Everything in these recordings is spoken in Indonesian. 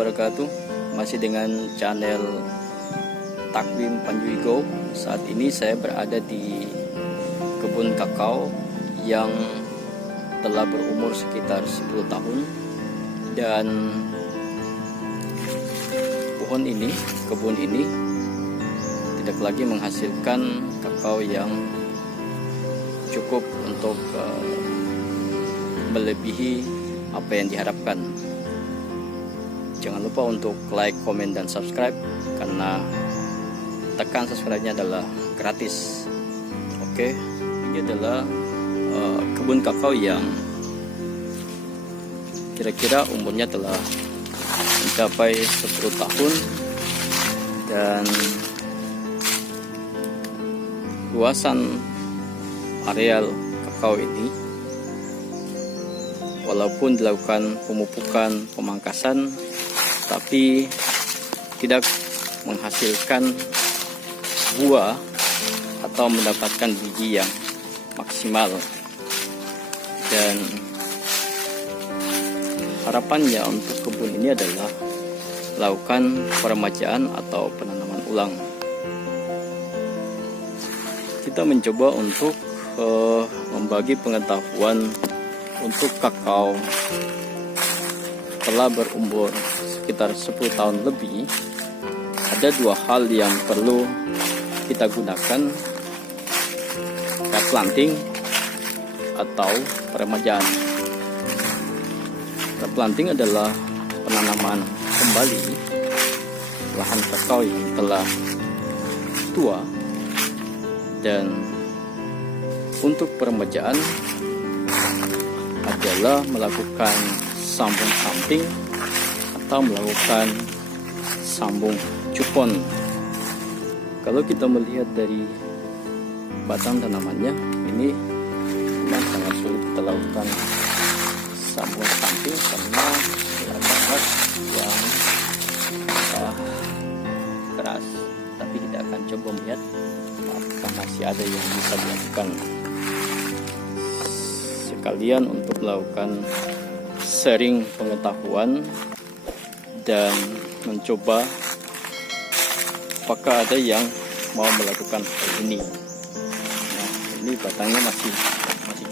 wabarakatuh. Masih dengan channel Takwim Panjuigo. Saat ini saya berada di kebun kakao yang telah berumur sekitar 10 tahun. Dan kebun ini tidak lagi menghasilkan kakao yang cukup untuk melebihi apa yang diharapkan. Jangan lupa untuk like, komen, dan subscribe, karena tekan subscribe-nya adalah gratis. Oke, ini adalah kebun kakao yang kira-kira umurnya telah mencapai 10 tahun, dan luasan areal kakao ini, walaupun dilakukan pemupukan, pemangkasan, tapi tidak menghasilkan buah atau mendapatkan biji yang maksimal. Dan harapannya untuk kebun ini adalah melakukan peremajaan atau penanaman ulang. Kita mencoba untuk membagi pengetahuan untuk kakao telah berumur sekitar 10 tahun lebih. Ada dua hal yang perlu kita gunakan: replanting atau peremajaan. Replanting adalah penanaman kembali lahan kakao yang telah tua, dan untuk peremajaan adalah melakukan sambung samping atau melakukan sambung cupon. Kalau kita melihat dari batang tanamannya, ini memang sangat sulit kita lakukan sambung samping karena banyak yang keras. Tapi kita akan coba melihat apakah masih ada yang bisa dilakukan, sekalian untuk melakukan sharing pengetahuan dan mencoba apakah ada yang mau melakukan hal ini. Nah, ini batangnya masih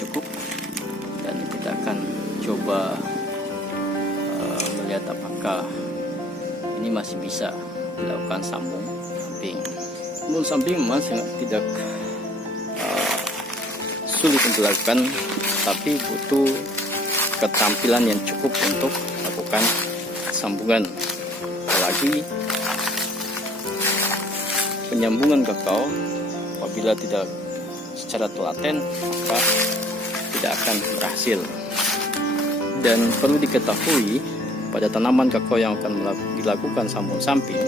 cukup, dan kita akan coba melihat apakah ini masih bisa dilakukan sambung samping. Sambung samping memang tidak sulit untuk dilakukan, tapi butuh keterampilan yang cukup untuk melakukan sambungan. Apalagi penyambungan kakao apabila tidak secara telaten, maka tidak akan berhasil. Dan perlu diketahui, pada tanaman kakao yang akan dilakukan sambung samping,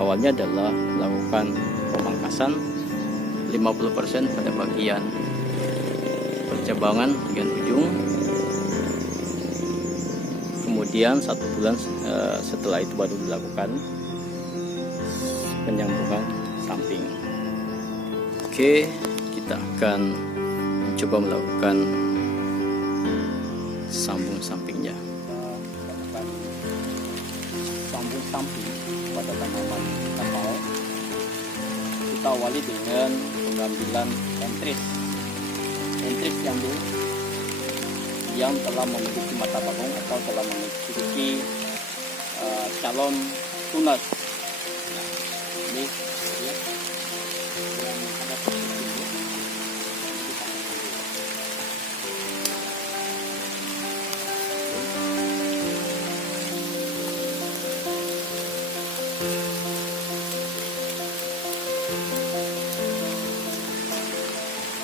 awalnya adalah melakukan pemangkasan 50% pada bagian percabangan bagian ujung. Kemudian 1 bulan setelah itu baru dilakukan penyambungan samping. Oke, kita akan mencoba melakukan sambung sampingnya. Sambung samping pada tanaman kakao, kita awali dengan pengambilan entris yang telah memiliki mata bagong atau telah memiliki calon tunas. Nah, ini lihat yang ada posisi ini.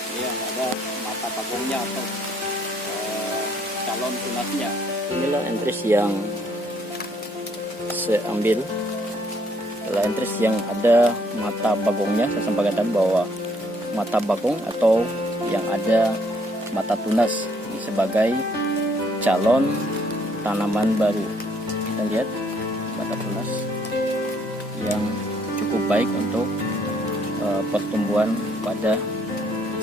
Ini yang ada mata bagongnya atau calon tunasnya. Inilah entris yang saya ambil. Adalah entris yang ada mata bagongnya. Saya sampaikan bahwa mata bagong atau yang ada mata tunas ini sebagai calon tanaman baru. Kita lihat mata tunas yang cukup baik untuk pertumbuhan pada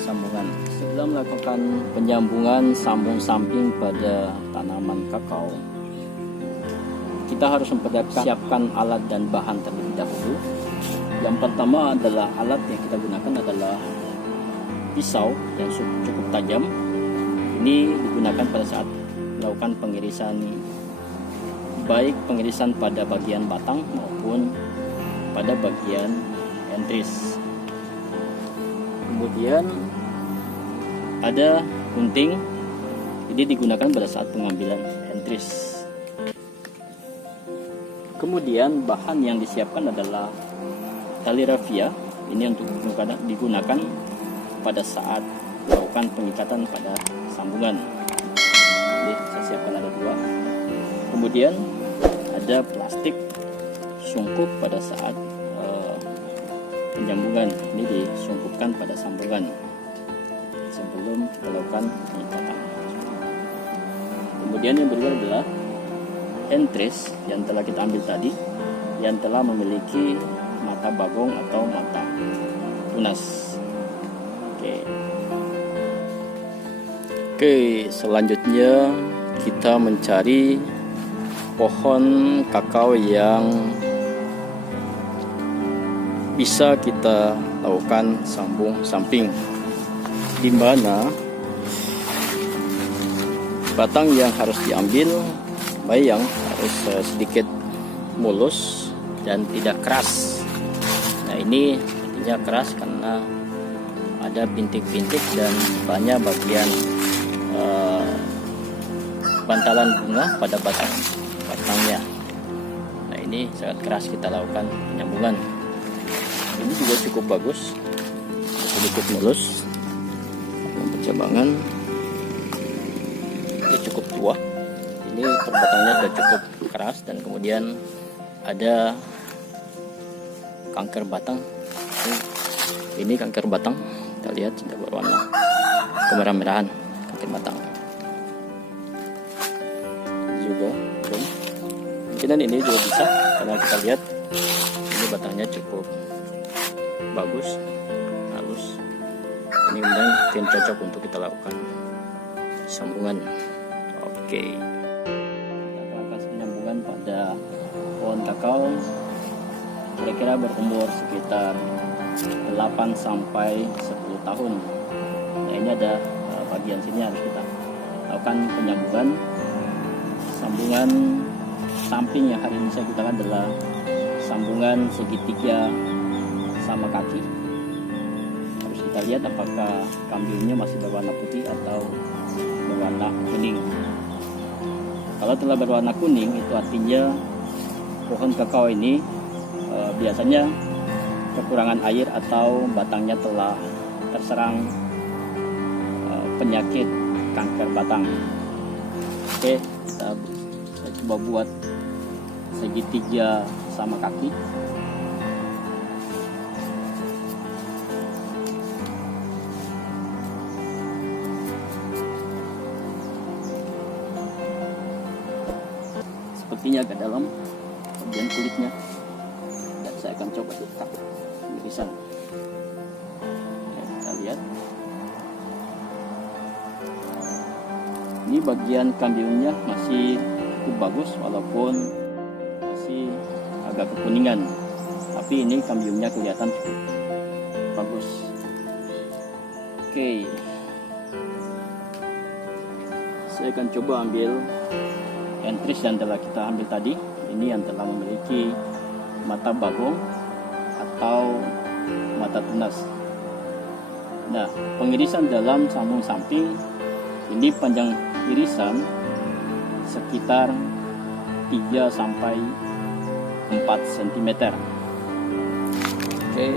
sambungan. Setelah melakukan penyambungan sambung samping pada tanaman kakao, kita harus mempersiapkan alat dan bahan terlebih dahulu. Yang pertama adalah alat yang kita gunakan adalah pisau yang cukup tajam. Ini digunakan pada saat melakukan pengirisan, baik pengirisan pada bagian batang maupun pada bagian entris. Kemudian ada gunting, ini digunakan pada saat pengambilan entris. Kemudian bahan yang disiapkan adalah tali rafia, ini untuk digunakan pada saat melakukan pengikatan pada sambungan. Jadi saya siapkan ada 2. Kemudian ada plastik sungkup pada saat penyambungan, ini disungkupkan pada sambungan sebelum kita lakukan pengikatan. Kemudian yang kedua adalah entris yang telah kita ambil tadi, yang telah memiliki mata bagong atau mata tunas. Oke, selanjutnya kita mencari pohon kakao yang bisa kita lakukan sambung samping, di mana batang yang harus diambil bayang harus sedikit mulus dan tidak keras. Nah, ini artinya keras karena ada bintik-bintik dan banyak bagian bantalan bunga pada batangnya. Nah, ini sangat keras kita lakukan penyambungan. Ini juga cukup bagus, sedikit mulus. Pencabangan ini cukup tua. Ini perbatangnya sudah cukup keras dan kemudian ada kanker batang. Ini kanker batang, kita lihat sudah berwarna kemerah-merahan kanker batang. Juga belum. Mungkin ini juga bisa karena kita lihat ini batangnya cukup bagus, halus. Ini mungkin cocok untuk kita lakukan sambungan. Oke. Kita akan penyambungan pada pohon kakao kira-kira berumur sekitar 8 sampai 10 tahun. Nah, ini ada bagian sini harus kita lakukan penyambungan. Sambungan samping yang hari ini saya gunakan adalah sambungan segitiga sama kaki. Harus kita lihat apakah kambilnya masih berwarna putih atau berwarna kuning. Kalau telah berwarna kuning, itu artinya pohon kakao ini biasanya kekurangan air atau batangnya telah terserang penyakit kanker batang. Oke, saya coba buat segitiga sama kaki. Sepertinya agak dalam bagian kulitnya, dan saya akan coba letak irisan. Kita lihat ini bagian kambilnya masih cukup bagus walaupun masih agak kekuningan, tapi ini kambilnya kelihatan cukup bagus. Oke, saya akan coba ambil entris yang telah kita ambil tadi. Ini yang telah memiliki mata bagong atau mata tunas. Nah, pengirisan dalam sambung samping ini panjang irisan sekitar 3 sampai 4 cm. Oke.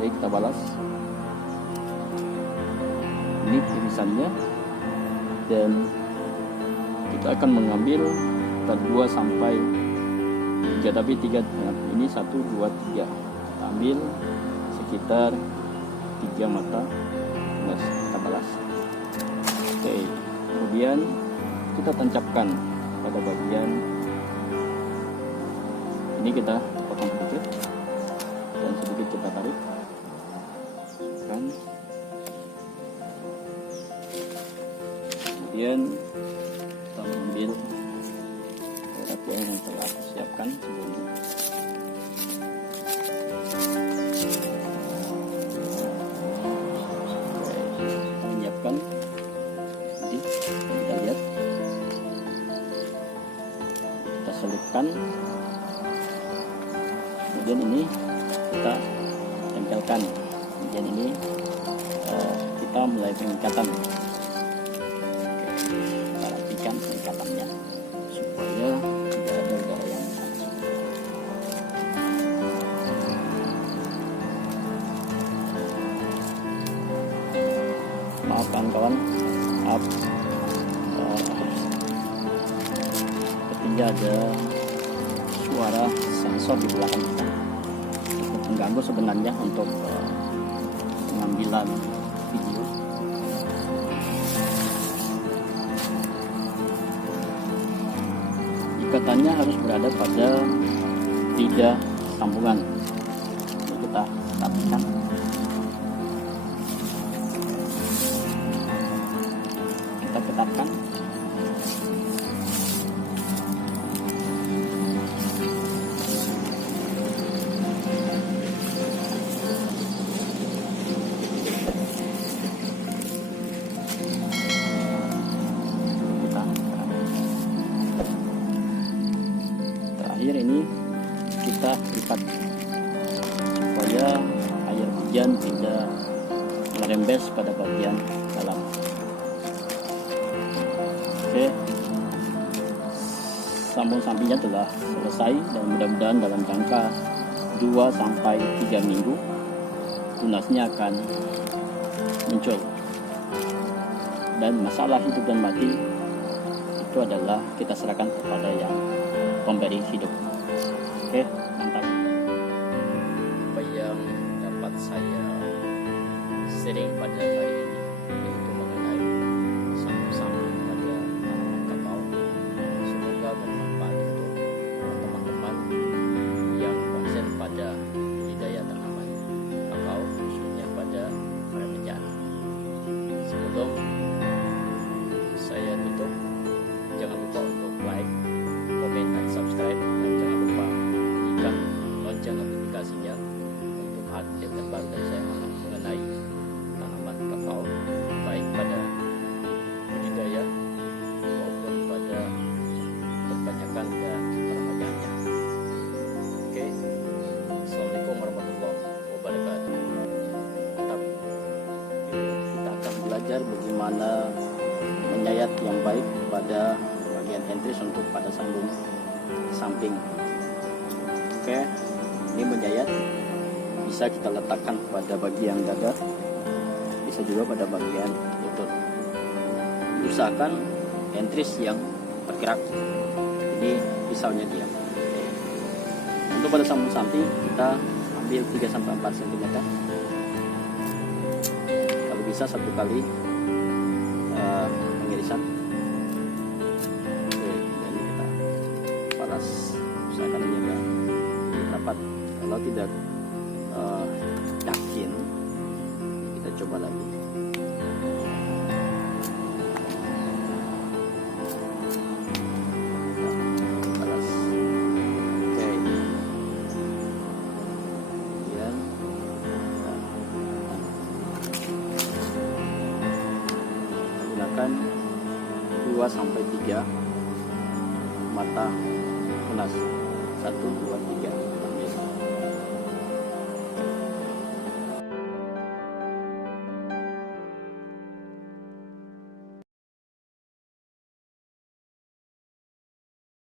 Jadi kita balas. Ini irisannya, dan kita akan mengambil 2 sampai 3, tapi 3 ini 1, 2, 3. Kita ambil sekitar 3 mata tunas, kita balas. Oke, kemudian kita tancapkan pada bagian ini, kita potong sedikit dan sedikit kita tarik. tekan, kemudian kita ambil perhatian yang telah aku siapkan sebelumnya. Kita menyiapkan, jadi kita lihat, kita selipkan, kemudian ini kita tempelkan, kemudian ini kita mulai pengikatan. Kita rapikan pengikatannya supaya tidak ada udara yang masuk. Maaf kawan-kawan, maaf, ketika ada suara sensor di belakang kita cukup mengganggu sebenarnya untuk pengambilan video. Ikatannya harus berada pada lidah sambungan. Ini kita rapikan. Kita ketatkan. Terakhir ini kita lipat supaya air hujan tidak merembes pada bagian dalam. Oke, sambung sampingnya telah selesai dan mudah-mudahan dalam jangka 2-3 minggu tunasnya akan muncul. Dan masalah hidup dan mati itu adalah kita serahkan kepada yang pemberi hidup. Oke, mantap. Apa yang dapat saya sharing pada hari ini yaitu mengenai sambung-sambung pada tanaman kakao. Semoga bermanfaat untuk teman-teman yang konsen pada budidaya tanaman kakao, khususnya pada peremajaan. Sebelum saya tutup, jangan lupa untuk like, komen, dan subscribe, dan jangan lupa bunyikan lonceng notifikasinya untuk update terbaru dari saya mengenai tanaman kakao, baik pada budidaya maupun pada perbanyakan dan peremajaannya. Oke, assalamualaikum warahmatullahi wabarakatuh. Mantap. Kita akan belajar bagaimana menyayat yang baik pada bagian entris untuk pada sambung samping. Oke, ini menyayat bisa kita letakkan pada bagian dada, bisa juga pada bagian lutut. Usahakan entris yang bergerak, ini pisaunya diam. Untuk pada sambung samping kita ambil 3-4 cm. Kalau bisa 1 kali pengirisan. Oke, ini kita paras, usahakan ini enggak rapat. Kalau tidak yakin, kita coba lagi. Paras. Oke, kemudian gunakan 2-3 mata tunas. 1, 2, 3.